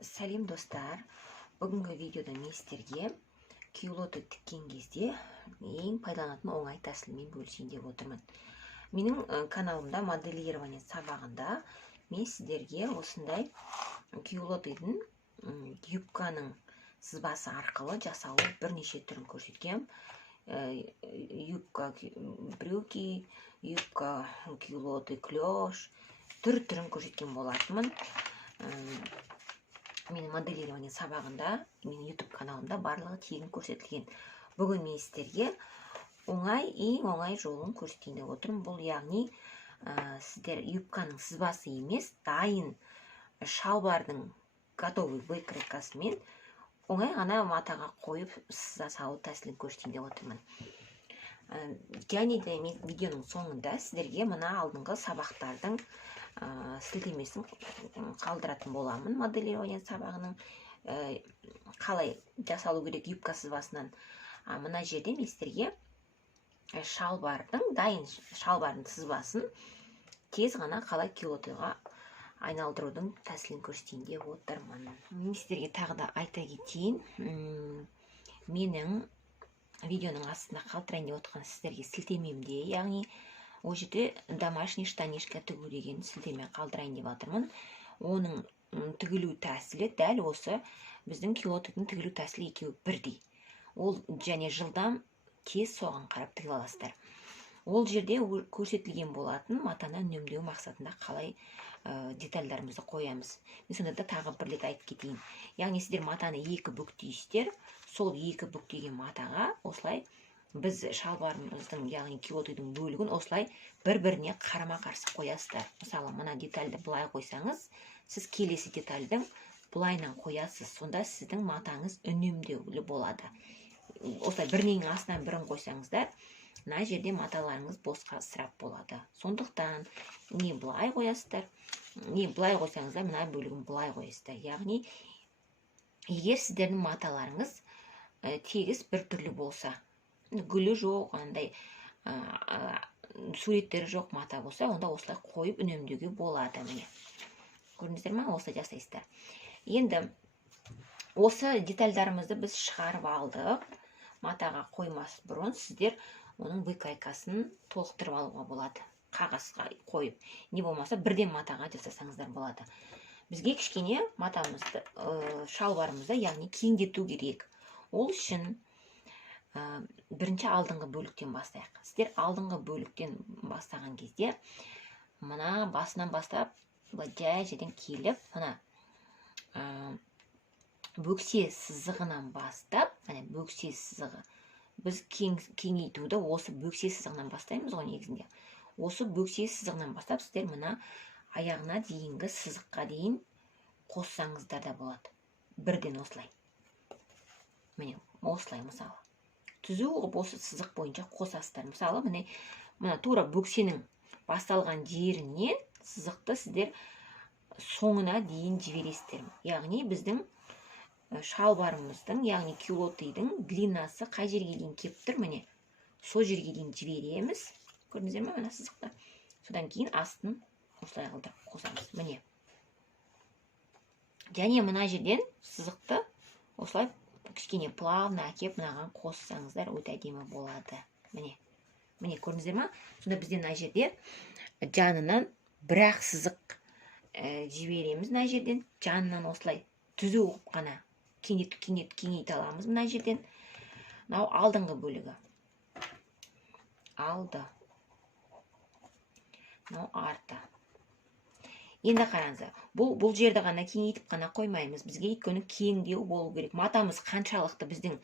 Сәлем достар, бүгінгі видеода мен сіздерге кюлоты тіккен кезде ең пайдаланатын оңай тәсілмен бөлісейін деп отырмын. Менің каналымда моделирование сабағында мен сіздерге осындай кюлотыдың юбканың сызбасы арқылы жасалу бірнеше түрін көрсеткем. Юбка брюки, юбка кюлоты клеш, түрін көрсеткен болатынмын. Менің моделирование сабағында, менің YouTube каналымда барлығы тегін көрсетілген. Бүгін мен сіздерге ең оңай жолын көрсетейін деп отырмын. Бұл яғни сіздер юбканың сызбасы емес, дайын шалбардың готовый выкройкасымен оңай ғана матаға қойып сыза салу тәсілін көрсетейін деп отырмын. Және де мен видеоның соңында сіздерге мына алдыңғы сабақтардың сілтемесін қалдыратын боламын. Моделирование сабағының қалай жасалу керек юбка сызбасынан. Мына жерде мен сіздерге дайын шалбардың сызбасын тез ғана қалай кюлотыға айналдырудың тәсілін көрсетейін деп отырмын. Мен сіздерге тағы да айта кетейін, менің видеоның астында қалдырайын деп отырған сіздерге сілтемемде, яғни ол жерде домашний штанишка тігу деген сілтеме қалдырайын деп жатырмын. Оның тігілу тәсілі дәл осы біздің кюлотыдың тігілу тәсілі екеуі бірдей. Ол және жылдам тез соған қарап тігіп аласыздар. Ол жерде көрсетілген болатын матаны үнемдеу мақсатында қалай детальдарымызды қоямыз. Мен сонда да тағы бір рет айтып кетейін. Яғни сіздер матаны екі бүктейсіздер. Сол екі бүктеген матаға осылай біз шалбарымыздың, яғни кюлотыдың бөлігін осылай бір-біріне қарама-қарсы қоясыздар. Мысалы, мына детальді былай қойсаңыз, сіз келесі детальдің былайынан қоясыз. Сонда сіздің матаңыз үнемдеулі болады. Осылай бірінің астынан бірін қойсаңыздар, мына жерде маталарыңыз босқа ысырап болады. Сондықтан не былай қоясыздар, не былай қойсаңыздар, мына бөлігін былай қоясыздар. Яғни, егер сіздердің маталарыңыз тегіс бір түрлі болса, гүлі жоқ, андай суреттері жоқ мата болса, онда осылай қойып үнемдеуге болады. Міне, көрдіңіздер ме? Осылай жасайсыздар. Енді осы детальдарымызды біз шығарып алдық. Матаға қоймас бұрын сіздер оның выкройкасын толықтырып алуға болады. Қағазға қойып, не болмаса бірден матаға жасасаңыздар болады. Бізге кішкене матамызды, шалбарымызды, яғни кеңдету керек. Ол үшін бірінші алдыңғы бөліктен бастайық. Сіздер алдыңғы бөліктен бастаған кезде мына басынан бастап жай жерден келіп, мына бөксе сызығынан бастап, бөксе сызығы, біз кеңейтуді осы бөксе сызығынан бастаймыз ғой негізінде. Осы бөксе сызығынан бастап сіздер мына аяғына дейінгі сызыққа дейін қоссаңыздар да болады. Бірден осылай. Міне, осылай мысалы. Түзу ғып осы сызық бойынша қосасыздар. Мысалы, мына тура бөксенің басталған жерінен сызықты сіздер соңына дейін жібересіздер. Яғни біздің шалбарымыздың, яғни кюлотыдың длинасы қай жерге дейін кеп тұр, міне, сол жерге дейін жібереміз. Көрдіңіздер ме, мына сызықты? Содан кейін астын осылай қылдырып қосамыз. Міне. Және мына жерден сызықты осылай кішкене плавно әкеп мынаған қоссаңыздар өте әдемі болады. Міне, көрдіңіздер ме? Сонда бізден мына жерде жанынан бір-ақ сызық жібереміз. Мына жерден жанынан осылай түзу қып қана кеңейте аламыз. Мына жерден мынау алдыңғы бөлігі. Алды. Мынау арты. Енді қараңыздар, бұл жерді ғана кеңейтіп қана қоймаймыз. Бізге өйткені кеңдеу болу керек. Матамыз қаншалықты біздің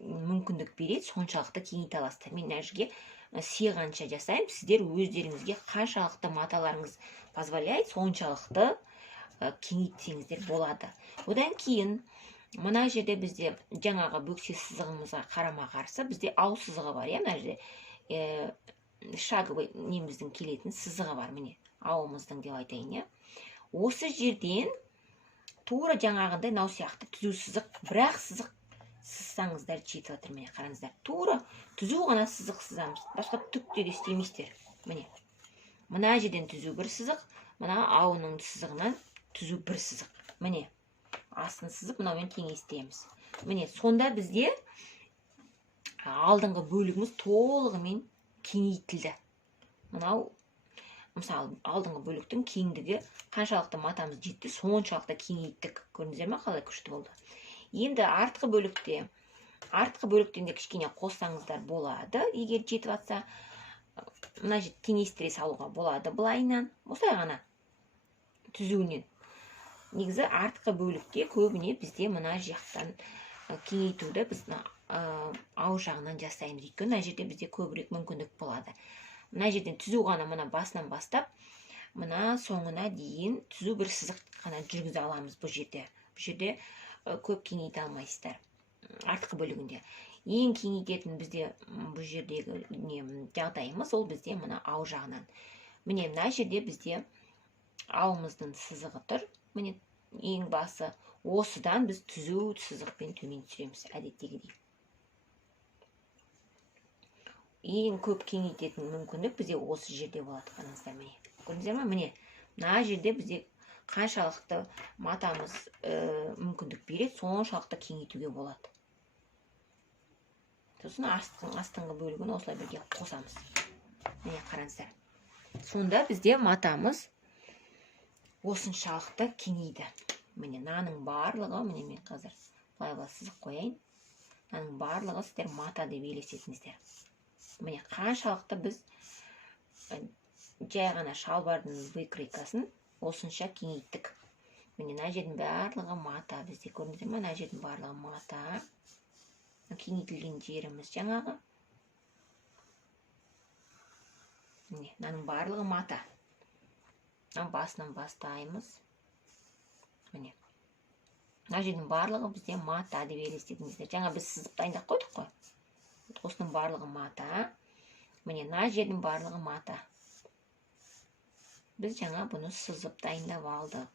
мүмкіндік береді, соншалықты кеңейте аласыздар. Мен мына жерге сиғанша жасаймын. Сіздер өздеріңізге қаншалықты маталарыңыз позволяет, соншалықты кеңейтсеңіздер болады. Одан кейін мына жерде бізде жаңағы бөксе сызығымызға қарама-қарсы бізде ау сызығы бар. Мына жерде шаговый неміздің келетін сызығы бар. Міне, ауымыздың деп айтайын. Осы жерден тура жаңағындай нау сияқты түзу сызық, бірақ сызық сызсаңыздар жетіп жатыр. Міне, қараңыздар. Тура түзу ғана сызық сызамыз. Басқа түкте де істемейсіздер. Міне, мына жерден түзу бір сызық, мына ауының сызығынан түзу бір сызық. Міне астын сызып мынаумен теңестіреміз. Міне сонда бізде алдыңғы бөлігіміз толығымен кеңейтілді. Мынау мысалы алдыңғы бөліктің кеңдігі қаншалықты матамыз жетті, соншалықты кеңейттік. Көрдіңіздер ме, қалай күшті болды. Енді артқы бөліктен де кішкене қоссаңыздар болады. Егер жетіп жатса, мына жерде теңестіре салуға болады былайынан, осылай ғана түзуінен. Негізі артқы бөлікте көбіне бізде мына жақтан кеңейтуді біз ау жағынан жасаймыз. Өйткені мына жерде бізде көбірек мүмкіндік болады. Мына жерден түзу ғана мына басынан бастап, мына соңына дейін түзу бір сызық қана жүргізе аламыз бұл жерде. Бұл жерде көп кеңейте алмайсыздар. Артқы бөлігінде. Ең кеңейтетін бізде бұл жердегі жағдайымыз ол бізде мына ау жағынан. Міне мына жерде бізде ауымыздың сызығы тұр. Міне ең басы осыдан біз түзу сызықпен төмен түсіреміз әдеттегідей. Ең көп кеңейтетін мүмкіндік бізде осы жерде болады. Қараңыздар, міне. Көрдіңіздер ме? Міне мына жерде бізде қаншалықты матамыз мүмкіндік береді, соншалықты кеңейтуге болады. Сосын астыңғы бөлігін осылай бірге қосамыз. Міне қараңыздар. Сонда бізде матамыз осыншалықты кеңейді. Міне мынаның барлығы, міне мен қазір былай сызық қояйын. Мынаның барлығы сіздер мата деп елестетіңіздер. Міне қаншалықты біз жай ғана шалбардың выкройкасын осынша кеңейттік. Міне мына жердің барлығы мата. Бізде көрдіңіздер ме? Мына жердің барлығы мата. Кеңейтілген жеріміз жаңағы. Міне мынаның барлығы мата. Басынан бастаймыз. Міне мына жердің барлығы бізде мата деп елестетіңіздер. Жаңа біз сызып дайындап қойдық қой. Осының барлығы мата. Міне мына жердің барлығы мата. Біз жаңа бұны сызып дайындап алдық.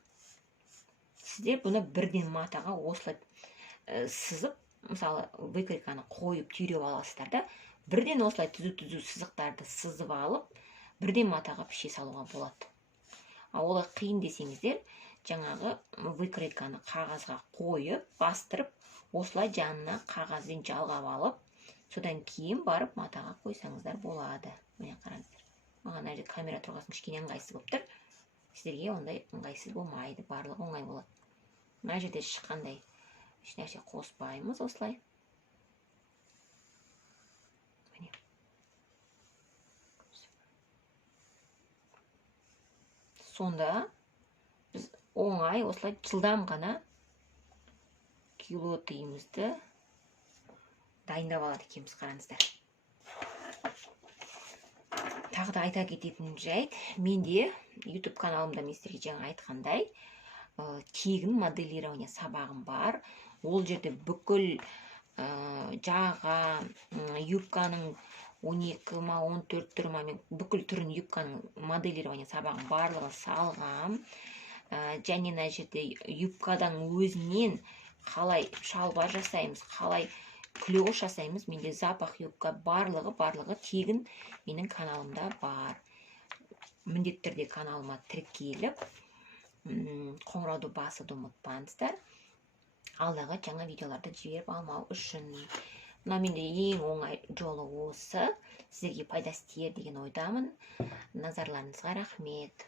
Сіздер бұны бірден матаға осылай сызып, мысалы выкройканы қойып түйреп аласыздар да, бірден осылай түзу сызықтарды сызып алып, бірден матаға піше салуға болады. Олай қиын десеңіздер, жаңағы выкройканы қағазға қойып, бастырып, осылай жанына қағазбен жалғап алып, содан кейін барып матаға қойсаңыздар болады. Міне қараңыздар. Маған әлі камера тұрғасын кішкене ыңғайсыз болып тұр. Сіздерге ондай ыңғайсыз болмайды, барлығы оңай болады. Мына жерде ешқандай еш нәрсе қоспаймыз осылай. Міне. Сонда біз оңай осылай жылдам ғана кюлотыйымызды дайындап алады екенбіз, қараңыздар. Тағы да айта кететін жайт, менде YouTube каналымда мен сіздерге жаңа айтқандай тегін моделирование сабағым бар. Ол жерде бүкіл жаға, юбканың 12 ма 14 түрі ма, мен бүкіл түрін юбканың моделирование сабағын барлығын салғам. Және мына жерде юбкадан өзінен қалай шалбар жасаймыз, қалай клеш жасаймыз, менде запах юбка барлығы тегін менің каналымда бар. Міндетті түрде каналыма тіркеліп, қоңырауды басуды ұмытпаңыздар. Алдағы жаңа видеоларды жіберіп алмау үшін. Мына менде ең оңай жолы осы. Сіздерге пайдасы тиер деген ойдамын. Назарларыңызға рахмет.